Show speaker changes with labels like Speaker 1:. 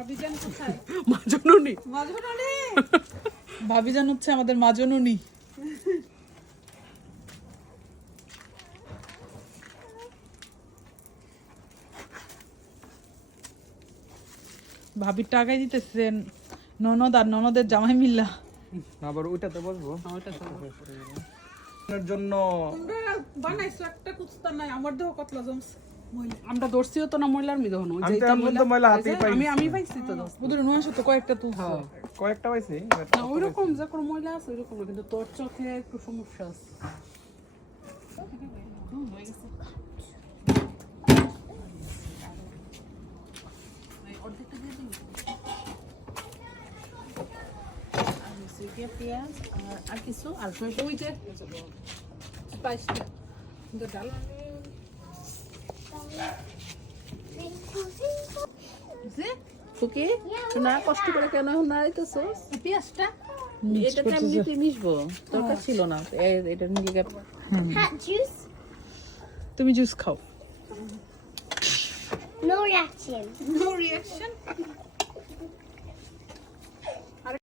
Speaker 1: ভাবিজান কোথায়?
Speaker 2: মাজনুনি।
Speaker 1: মাজননি?
Speaker 2: ভাবিজান হচ্ছে আমাদের মাজনুনি। ভাবির টাকাই দিতেছেন ননদ আর ননদের জামাই মিল্লা।
Speaker 3: আবার ওইটাতে বসবো।
Speaker 2: ওইটা তো
Speaker 3: এর জন্য
Speaker 1: বানাইছো একটা কুস্তা নাই আমার দেহ কতলা জমছে।
Speaker 2: আমরা তো না মি ওই
Speaker 3: ময়লা। হাতেই পাই
Speaker 2: আমি আমি পাইছি তো
Speaker 1: ওদের নয় তো কয়েকটা তুলছে।
Speaker 2: হ্যাঁ।
Speaker 3: কয়েকটা পাইছি
Speaker 2: না ওইরকম যে কোনো মহিলা আছে ওইরকম কিন্তু তোর চোখে একটু সমস্যা আছে।
Speaker 1: পেঁয়াজ আর কিছু? আর ওই যে স্পাইস ডাল
Speaker 4: ওকে না কষ্ট করে কেন না আইতেছো
Speaker 1: পেঁয়াজটা?
Speaker 4: এটাতে এমনিতে মিশবো। দরকার ছিল না। এটা নিয়ে
Speaker 5: Hat
Speaker 2: তুমি জুস খাও।
Speaker 5: No reaction
Speaker 1: no reaction